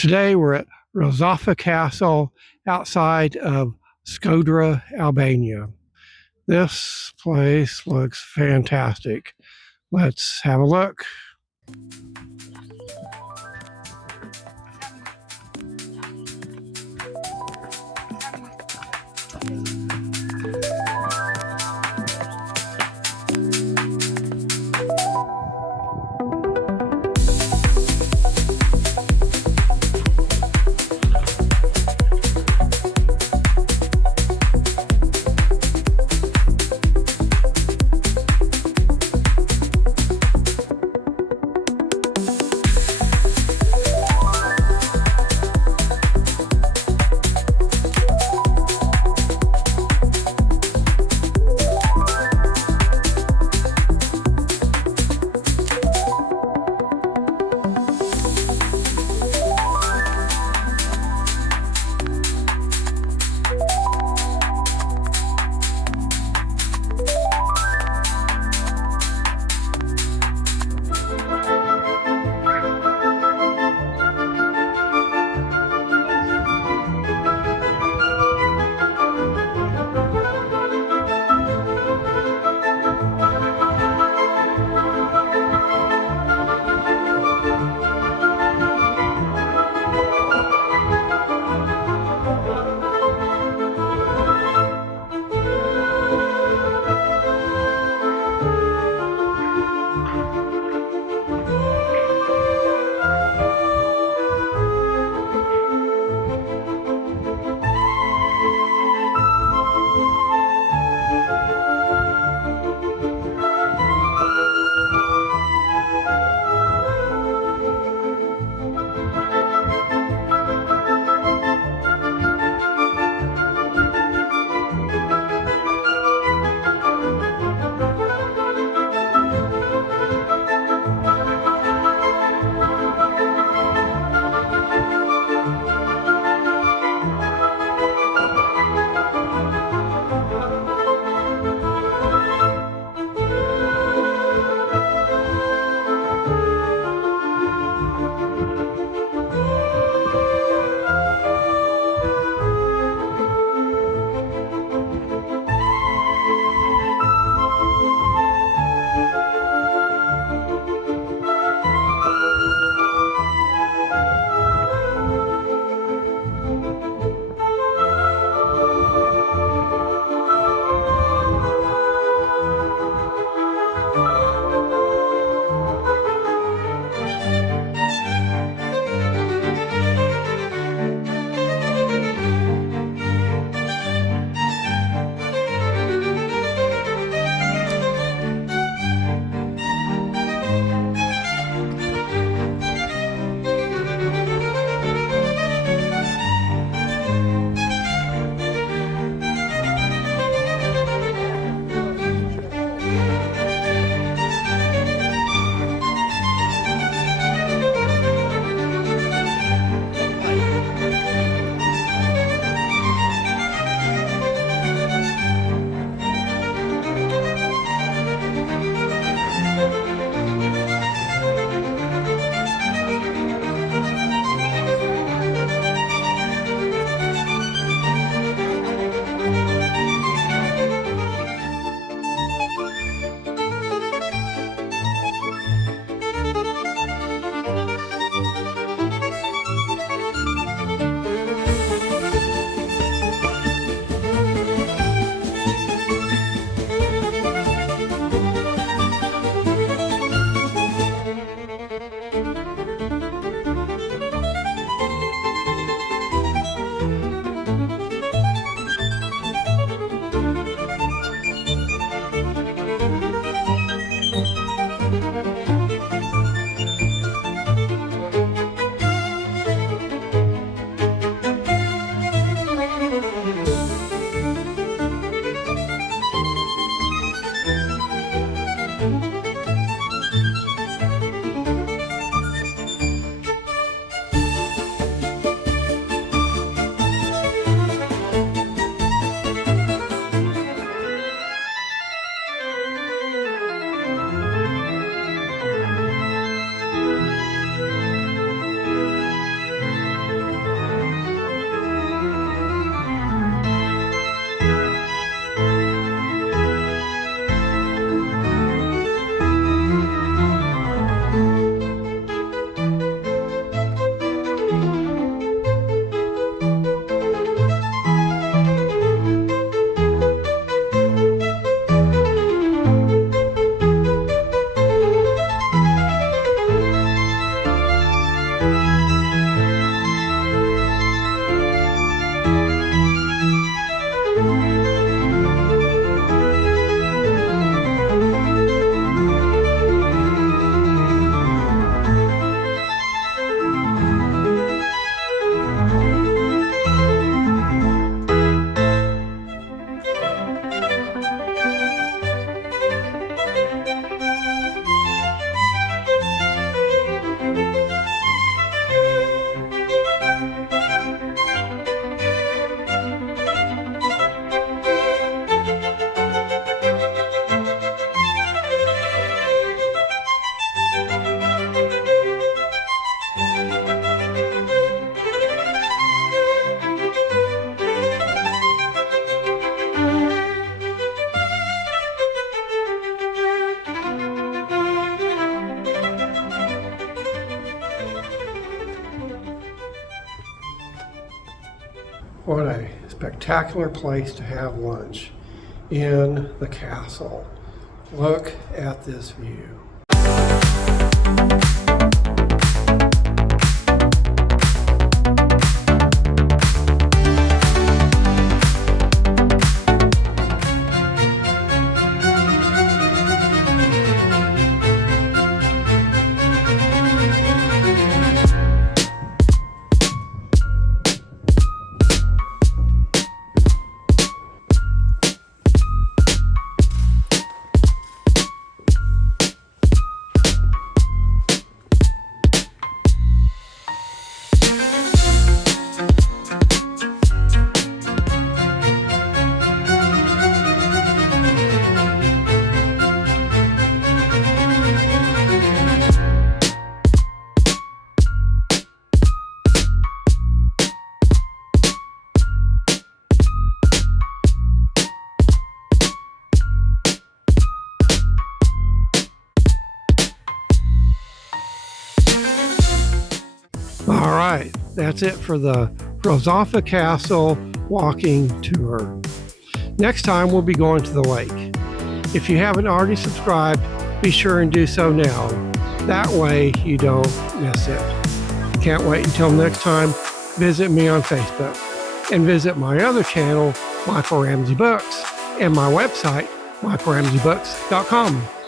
Today we're at Rozafa Castle outside of Shkodër, Albania. This place looks fantastic. Let's have a look. What a spectacular place to have lunch in the castle. Look at this view. All right, that's it for the Rozafa Castle walking tour. Next time we'll be going to the lake. If you haven't already subscribed, be sure and do so now. That way you don't miss it. Can't wait until next time. Visit me on Facebook and visit my other channel, Michael Ramsey Books, and my website, michaelramseybooks.com.